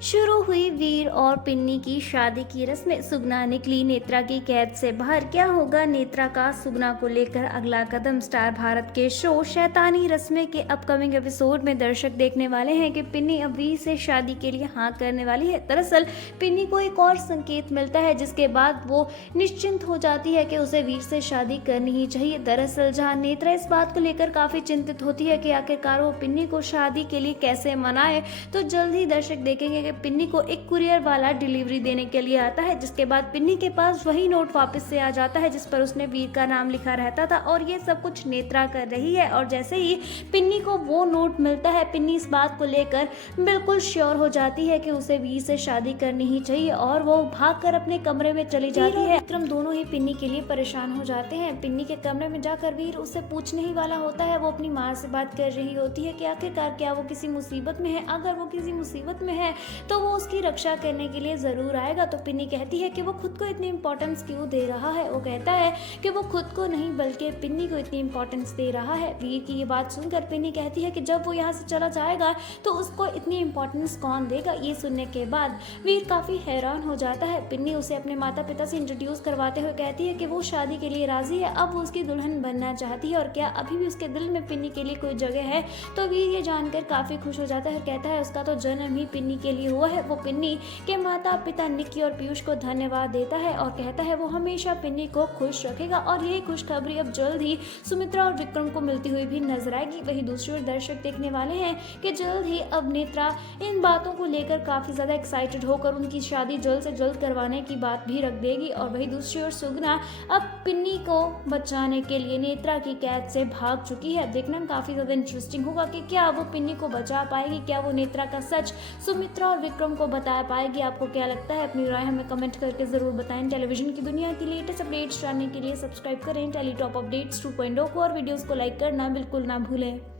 शुरू हुई वीर और पिन्नी की शादी की रस्में। सुगना निकली नेत्रा की कैद से बाहर। क्या होगा नेत्रा का सुगना को लेकर अगला कदम? स्टार भारत के शो शैतानी रस्में के अपकमिंग एपिसोड में दर्शक देखने वाले हैं कि पिन्नी अब वीर से शादी के लिए हाँ करने वाली है। दरअसल पिन्नी को एक और संकेत मिलता है जिसके बाद वो निश्चिंत हो जाती है कि उसे वीर से शादी करनी ही चाहिए। दरअसल जहाँ नेत्रा इस बात को लेकर काफी चिंतित होती है कि आखिरकार वो पिन्नी को शादी के लिए कैसे मनाए, तो जल्द ही दर्शक देखेंगे पिन्नी को एक कुरियर वाला डिलीवरी देने के लिए आता है, जिसके बाद पिन्नी के पास वही नोट वापस से आ जाता है जिस पर उसने वीर का नाम लिखा रहता था। और ये सब कुछ नेत्रा कर रही है। और जैसे ही पिन्नी को वो नोट मिलता है, पिन्नी इस बात को लेकर बिल्कुल श्योर हो जाती है कि उसे वीर से शादी करनी ही चाहिए और वो भागकर अपने कमरे में चली जाती है। विक्रम दोनों ही पिन्नी के लिए परेशान हो जाते हैं। पिन्नी के कमरे में जाकर वीर उससे पूछने ही वाला होता है। वो अपनी माँ से बात कर रही होती है कि आखिरकार क्या वो किसी मुसीबत में है। अगर वो किसी मुसीबत में है तो वो उसकी रक्षा करने के लिए जरूर आएगा। तो पिन्नी कहती है कि वो खुद को इतनी इंपॉर्टेंस क्यों दे रहा है। वो कहता है कि वो खुद को नहीं बल्कि पिन्नी को इतनी इंपॉर्टेंस दे रहा है। वीर की ये बात सुनकर पिन्नी कहती है कि जब वो यहाँ से चला जाएगा तो उसको इतनी इंपॉर्टेंस कौन देगा। ये सुनने के बाद वीर काफी हैरान हो जाता है। पिन्नी उसे अपने माता पिता से इंट्रोड्यूस करवाते हुए कहती है कि वो शादी के लिए राजी है, अब वो उसकी दुल्हन बनना चाहती है और क्या अभी भी उसके दिल में पिन्नी के लिए कोई जगह है। तो वीर ये जानकर काफी खुश हो जाता है और कहता है उसका तो जन्म ही पिन्नी के लिए हुआ है। वो पिन्नी के माता पिता निक्की और पीयूष को धन्यवाद देता है और कहता है वो हमेशा पिन्नी को खुश रखेगा। और यही खुशखबरी अब जल्द ही सुमित्रा और विक्रम को मिलती हुई भी नजर आएगी। वहीं दूसरी ओर दर्शक देखने वाले हैं कि जल्द ही अब नेत्रा इन बातों को लेकर काफी ज्यादा एक्साइटेड होकर उनकी शादी जल्द से जल्द करवाने की बात भी रख देगी। और वहीं दूसरी ओर सुगना अब पिन्नी को बचाने के लिए नेत्रा की कैद से भाग चुकी है। देखना काफी ज्यादा इंटरेस्टिंग होगा कि क्या वो पिन्नी को बचा पाएगी, क्या वो नेत्रा का सच सुमित्रा और विक्रम को बता पाएगी। आपको क्या लगता है? अपनी राय हमें कमेंट करके जरूर बताएं। टेलीविजन की दुनिया की लेटेस्ट अपडेट्स जानने के लिए सब्सक्राइब करें टेली टॉप अपडेट्स 2.0 को और वीडियोस को लाइक करना बिल्कुल ना भूलें।